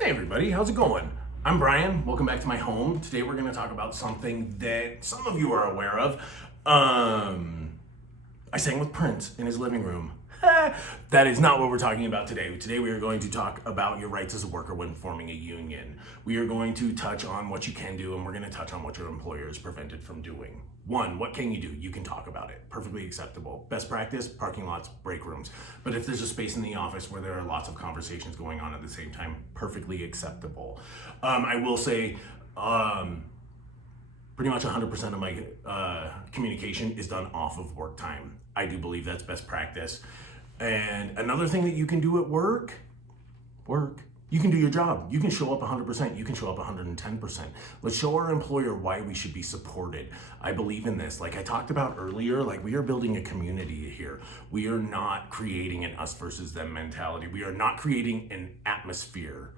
Hey everybody, how's it going? I'm Brian, welcome back to my home. Today we're gonna talk about something that some of you are aware of. I sang with Prince in his living room. That is not what we're talking about today. Today we are going to talk about your rights as a worker when forming a union. We are going to touch on what you can do, and we're going to touch on what your employer is prevented from doing. One, what can you do? You can talk about it. Perfectly acceptable. Best practice, parking lots, break rooms. But if there's a space in the office where there are lots of conversations going on at the same time, perfectly acceptable. I will say, pretty much 100% of my communication is done off of work time. I do believe that's best practice. And another thing that you can do at work, you can do your job. You can show up 100%. You can show up 110%. Let's show our employer why we should be supported. I believe in this. Like I talked about earlier, like we are building a community here. We are not creating an us versus them mentality. We are not creating an atmosphere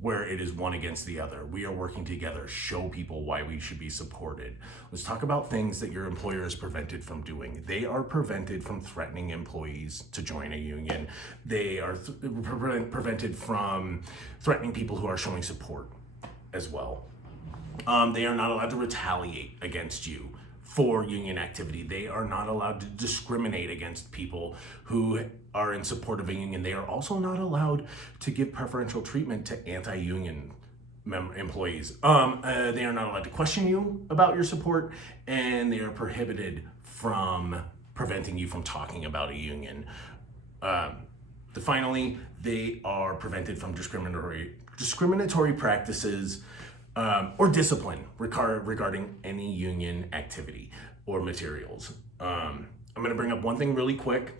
where it is one against the other. We are working together, show people why we should be supported. Let's talk about things that your employer is prevented from doing. They are prevented from threatening employees to join a union. They are prevented from threatening people who are showing support as well. They are not allowed to retaliate against you for union activity. They are not allowed to discriminate against people who are in support of a union. They are also not allowed to give preferential treatment to anti-union employees. They are not allowed to question you about your support, and they are prohibited from preventing you from talking about a union. Finally, they are prevented from discriminatory practices or discipline regarding any union activity or materials. I'm going to bring up one thing really quick.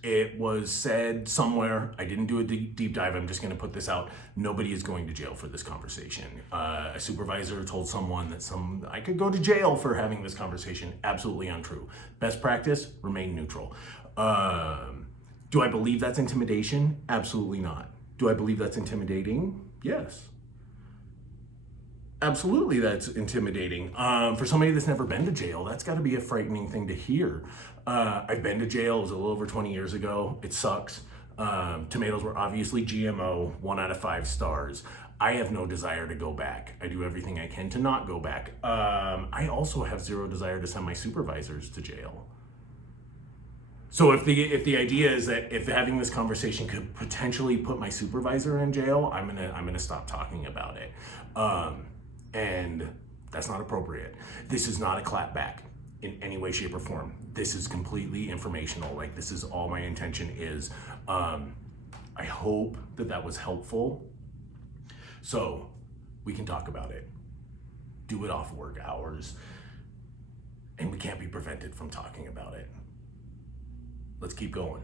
It was said somewhere, I didn't do a deep dive, I'm just going to put this out. Nobody is going to jail for this conversation. A supervisor told someone that I could go to jail for having this conversation. Absolutely untrue. Best practice, remain neutral. Do I believe that's intimidation? Absolutely not. Do I believe that's intimidating? Yes. Absolutely, that's intimidating. For somebody that's never been to jail, that's got to be a frightening thing to hear. I've been to jail. It was a little over 20 years ago. It sucks. Tomatoes were obviously GMO, 1 out of 5 stars. I have no desire to go back. I do everything I can to not go back. I also have zero desire to send my supervisors to jail. So if the idea is that if having this conversation could potentially put my supervisor in jail, I'm gonna stop talking about it. And that's not appropriate. This is not a clapback in any way, shape, or form. This is completely informational. Like, this is all my intention is. I hope that was helpful. So we can talk about it. Do it off work hours. And we can't be prevented from talking about it. Let's keep going.